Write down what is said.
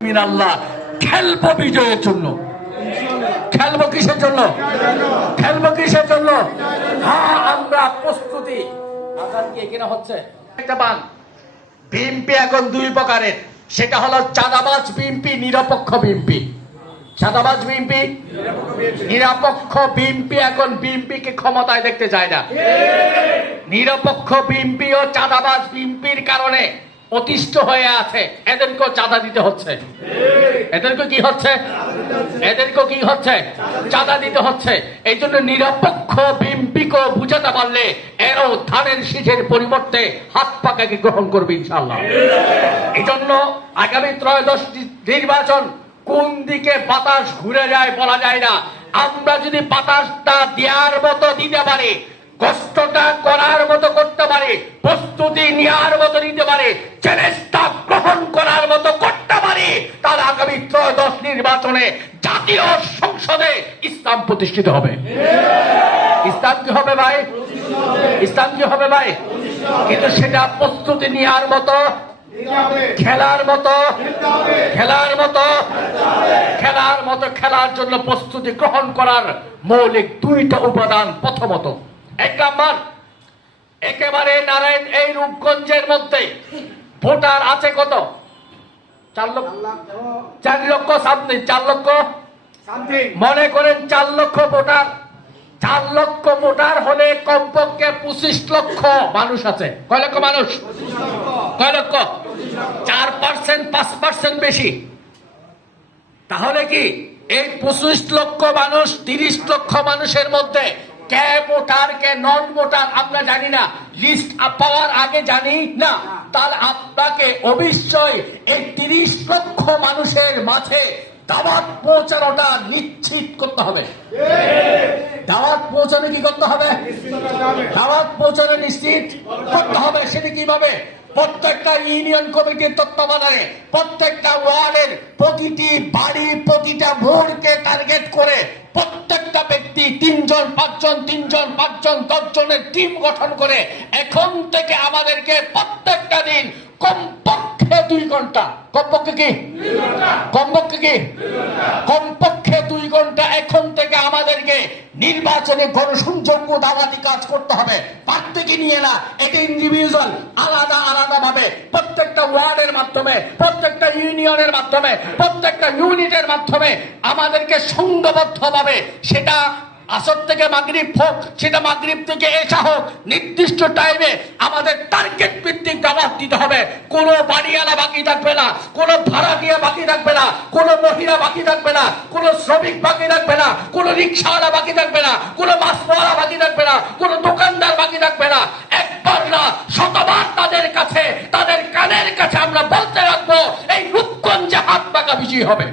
আল্লাহ বিজয়ের জন্য। খেলব জন্য? খেলব জন্য? প্রস্তুতি। এখানে দুই প্রকারের। সেটা হলো চাঁদাবাজ বিএনপি নিরপেক্ষ বিএনপি চাঁদাবাজ বিএনপি নিরপেক্ষ বিএনপি এখন বিএনপি কে ক্ষমতায় দেখতে চায় না। নিরপেক্ষ বিএনপি ও চাঁদাবাজ বিএনপির কারণে অতিষ্ঠ হয়ে আছে। এদেরকেও চাঁদা দিতে হচ্ছে। এদেরকে কি হচ্ছে? এদেরকে কি হচ্ছে? চাঁদা দিতে হচ্ছে। এই জন্য নিরপেক্ষ, বিম্পিকে বুঝাতে পারলে এরও ধানের শীষের পরিবর্তে হাত পাকাকে গ্রহণ করবে ইনশাল্লাহ এই জন্য আগামী ত্রয়োদশ নির্বাচন কোন দিকে বাতাস ঘুরে যায় বলা যায় না। আমরা যদি বাতাসটা দেওয়ার মতো দিতে পারি, কষ্টটা করার মতো করতে পারে, প্রস্তুতি নেওয়ার মতো পারে চ্যালেঞ্জটা গ্রহণ করার মতো করতে পারে, তার আগামী ত্রয়োদশ নির্বাচনে জাতীয় সংসদে ইসলাম প্রতিষ্ঠিত হবে। ইসলাম কি হবে ভাই? ইসলাম কি হবে ভাই? কিন্তু সেটা প্রস্তুতি নেওয়ার মতো, খেলার মতো খেলার মতো খেলার মতো খেলার জন্য প্রস্তুতি গ্রহণ করার মৌলিক দুইটা উপাদান প্রথমত। এক নাম্বার, একেবারে নারায়ণ এই রূপগঞ্জের মধ্যে ভোটার আছে কত? চার লক্ষ চার লক্ষ। সামথিং চার লক্ষ। মনে করেন চার লক্ষ ভোটার। চার লক্ষ ভোটার হলে কমপক্ষে পঁচিশ লক্ষ মানুষ আছে। কয় লক্ষ মানুষ? কয় লক্ষ? চার পার্সেন্ট পাঁচ পার্সেন্ট বেশি। তাহলে কি এই পঁচিশ লক্ষ মানুষ তিরিশ লক্ষ মানুষের মধ্যে কে ভোটার কে নন ভোটার আমরা জানি না। লিস্ট পাওয়ার আগে জানি না। তাহলে আপনাকে অবশ্যই এই তিরিশ লক্ষ মানুষের মাঝে দাওয়াত পৌঁছানোটা নিশ্চিত করতে হবে। দাওয়াত পৌঁছানো কি করতে হবে? দাওয়াত পৌঁছানো নিশ্চিত করতে হবে। সেটা কীভাবে? প্রত্যেকটা ইউনিয়ন কমিটির তত্ত্বাবধানে প্রত্যেকটা ওয়ার্ডের প্রতিটি বাড়ি প্রতিটা ভোরকে টার্গেট করে পাঁচজন তিনজন পাঁচজন দশজনের টিম গঠন করে এখন থেকে আমাদেরকে প্রত্যেকটা দিন কমপক্ষে দুই ঘণ্টা কমপক্ষে কি? কমপক্ষে কি? কমপক্ষে দুই ঘণ্টা। এখন থেকে আমাদেরকে নির্বাচনে গণসংযোগ্য দাবাতি কাজ করতে হবে। প্রত্যেকে নিয়ে না এটা ইন্ডিভিজুয়াল আলাদা আলাদা ভাবে প্রত্যেকটা ওয়ার্ডের মাধ্যমে প্রত্যেকটা ইউনিয়নের মাধ্যমে প্রত্যেকটা ইউনিটের মাধ্যমে আমাদেরকে সংঘবদ্ধ ভাবে সেটা আসর থেকে মাগরিব হোক, সেটা মাগরিব থেকে এসা হোক, নির্দিষ্ট টাইমে আমাদের টার্গেট ভিত্তিক দাবাত দিতে হবে। কোনো বাড়িওয়ালা বাকি থাকবে না, কোনো ভাড়াটিয়া বাকি থাকবে না, কোনো মহিলা বাকি থাকবে না, কোনো শ্রমিক বাকি থাকবে না, কোনো রিক্সাওয়ালা বাকি থাকবে না, কোনো মাছওয়ালা বাকি থাকবে না, কোনো দোকানদার বাকি থাকবে না। একবার না, শতবার তাদের কাছে, তাদের কানের কাছে আমরা বলতে রাখব, এই রূপগঞ্জে হাত পাকা বিজয়ী হবে।